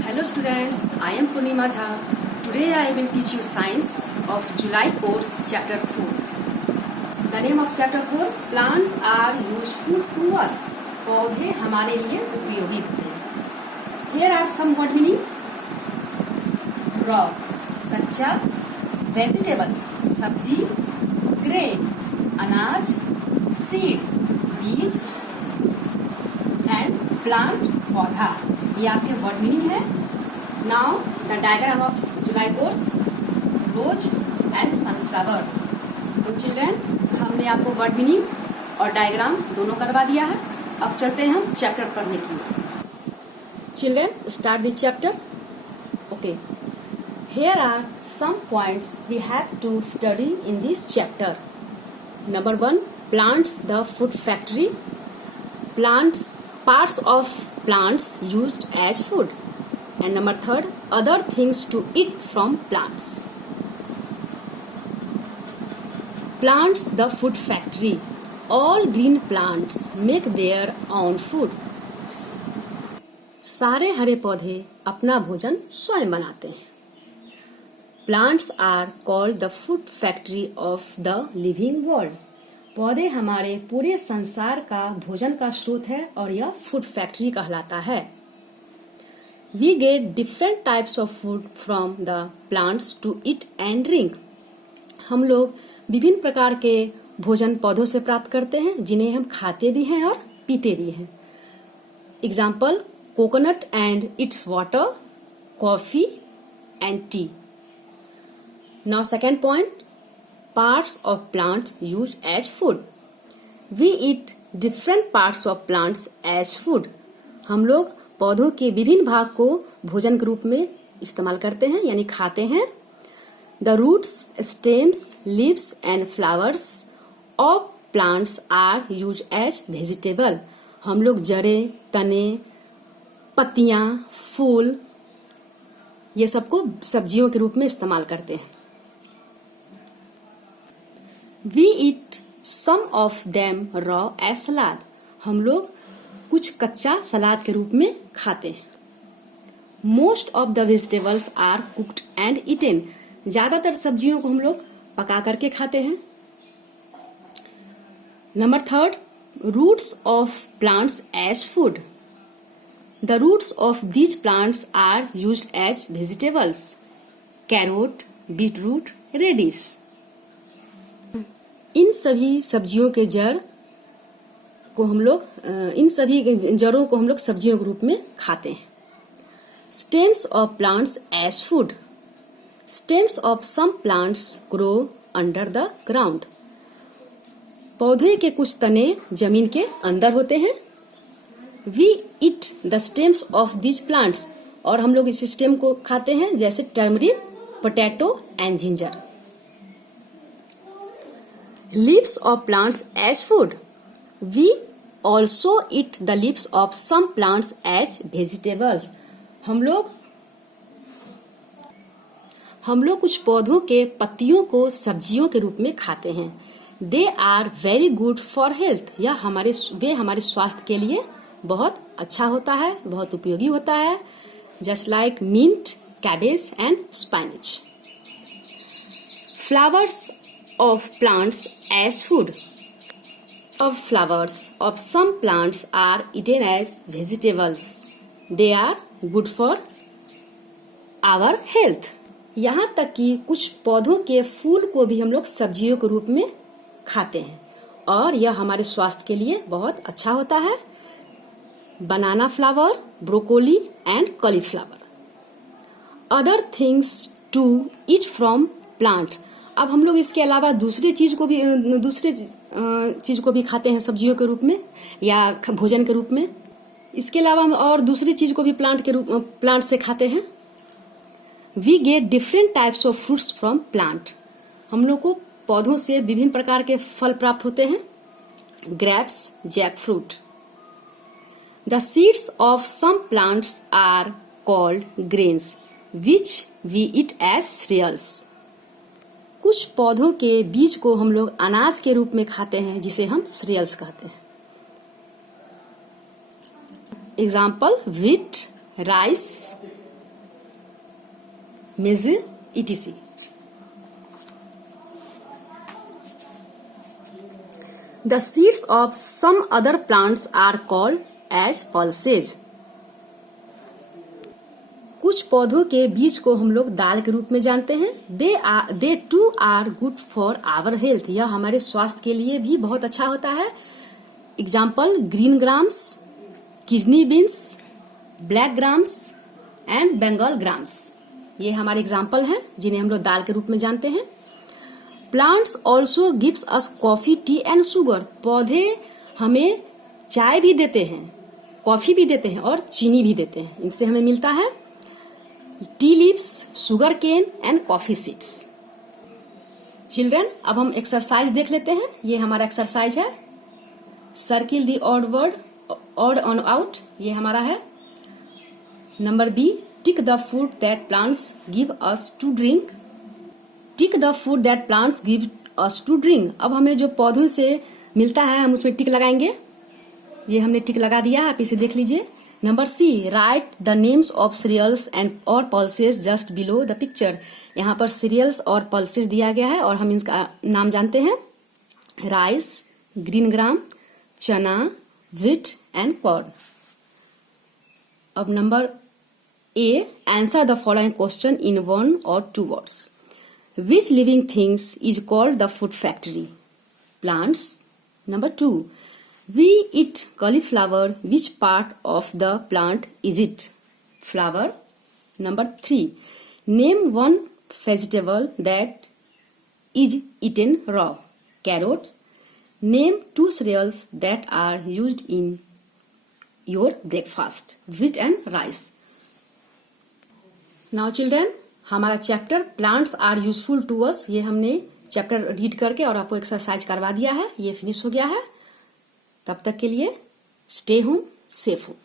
Hello students, I am Purnima Jha. Today I will teach you science of July course chapter 4. The name of chapter 4, plants are useful to us. पौधे हमारे लिए उपयोगी होते हैं. Here are some word meaning. Raw, कच्चा. Vegetable, सब्जी. Grain, अनाज. Seed, बीज. And plant, पौधा. ये आपके वर्ड मीनिंग है. नाउ द डायग्राम ऑफ जुलाई कोर्स, रोज एंड सनफ्लावर. तो चिल्ड्रन, हमने आपको वर्ड मीनिंग और डायग्राम दोनों करवा दिया है. अब चलते हैं हम चैप्टर पढ़ने की ओर. Children, start this chapter. Okay, here are some points we have to study in this chapter. Number 1, plants the food factory. Plants, parts of plants used as food. And number 3, other things to eat from plants. Plants the food factory. All green plants make their own food. सारे हरे पौधे अपना भोजन स्वयं बनाते हैं. Plants are called the food factory of the living world. पौधे हमारे पूरे संसार का भोजन का स्रोत है और यह फूड फैक्ट्री कहलाता है. We get different types of food from the plants to eat and drink. हम लोग विभिन्न प्रकार के भोजन पौधों से प्राप्त करते हैं जिन्हें हम खाते भी हैं और पीते भी हैं. Example, coconut and it's water, coffee and T. Now second point, parts of plants used as food. We eat different parts of plants as food. हम लोग पौधों के विभिन्न भाग को भोजन के रूप में इस्तेमाल करते हैं यानी खाते हैं. The roots, stems, leaves and flowers of plants are used as vegetable. हम लोग जड़ें, तने, पत्तियां, फूल ये सबको सब्जियों के रूप में इस्तेमाल करते हैं. We eat some of them raw as salad. हम लोग कुछ कच्चा सलाद के रूप में खाते हैं. Most of the vegetables are cooked and eaten. ज्यादातर सब्जियों को हम लोग पका करके खाते हैं. Number 3, roots of plants as food. The roots of these plants are used as vegetables. Carrot, beetroot, radish. इन सभी सब्जियों के जड़ को हम लोग इन सभी जड़ों को हम लोग सब्जियों के रूप में खाते हैं. Stems of plants as food. Stems of some plants grow under the ground. पौधे के कुछ तने जमीन के अंदर होते हैं. We eat the stems of this plants. और हम लोग इस स्टेम को खाते हैं जैसे turmeric, potato and ginger. Leaves of plants as food. We also eat the leaves of some plants as vegetables. हम लोग कुछ पौधों के पत्तियों को सब्जियों के रूप में खाते हैं. They are very good for health. वे हमारे स्वास्थ्य के लिए बहुत अच्छा होता है, बहुत उपयोगी होता है. Just like mint, cabbage and spinach. Flowers of plants as food. Of flowers of some plants are eaten as vegetables. They are good for our health. यहाँ तक कि कुछ पौधों के फूल को भी हम लोग सब्जियों के रूप में खाते हैं और यह हमारे स्वास्थ्य के लिए बहुत अच्छा होता है. Banana flower, broccoli and cauliflower. Other things to eat from plant. अब हम लोग इसके अलावा दूसरी चीज को भी खाते हैं सब्जियों के रूप में या भोजन के रूप में. इसके अलावा हम और दूसरी चीज को भी प्लांट से खाते हैं. We get different types of fruits from plant. हम लोग को पौधों से विभिन्न प्रकार के फल प्राप्त होते हैं. Grapes, jackfruit. The seeds of some plants are called grains which we eat as cereals. कुछ पौधों के बीज को हम लोग अनाज के रूप में खाते हैं जिसे हम सीरियल्स कहते हैं. Example, wheat, rice, maize, etc. The seeds of some other plants are called as pulses. कुछ पौधों के बीज को हम लोग दाल के रूप में जानते हैं. They too are good for our health. यह हमारे स्वास्थ्य के लिए भी बहुत अच्छा होता है. Example green grams, kidney beans, black grams and Bengal grams. ये हमारे एग्जाम्पल हैं जिन्हें हम लोग दाल के रूप में जानते हैं. Plants also gives us coffee, T and sugar. पौधे हमें चाय भी देते हैं, कॉफी भी देते हैं और चीनी भी देते हैं. इनसे हमें मिलता है tea leaves, sugarcane and coffee seeds. Children, अब हम एक्सरसाइज देख लेते हैं. ये हमारा एक्सरसाइज है. Circle the odd word, odd one out. ये हमारा है. Number B, tick the food that plants give us to drink. Tick the food that plants give us to drink. अब हमें जो पौधों से मिलता है हम उसमें टिक लगाएंगे. ये हमने टिक लगा दिया. आप इसे देख लीजिए. Number C, write the names of cereals and और pulses just below the picture. यहाँ पर सीरियल्स और पल्सेस दिया गया है और हम इनका नाम जानते हैं. राइस, ग्रीन ग्राम, चना, व्हीट एंड कॉर्न. अब number A, answer the following question in 1 or 2 words. Which living things is called the food factory? Plants. Number 2, we eat cauliflower. Which part of the plant is it? Flower. Number 3, name one vegetable that is eaten raw. Carrots. Name 2 cereals that are used in your breakfast. Wheat and rice. Now children, हमारा chapter plants are useful to us, ये हमने chapter read करके और आपको exercise करवा दिया है. ये फिनिश हो गया है. तब तक के लिए स्टे होम, सेफ होम.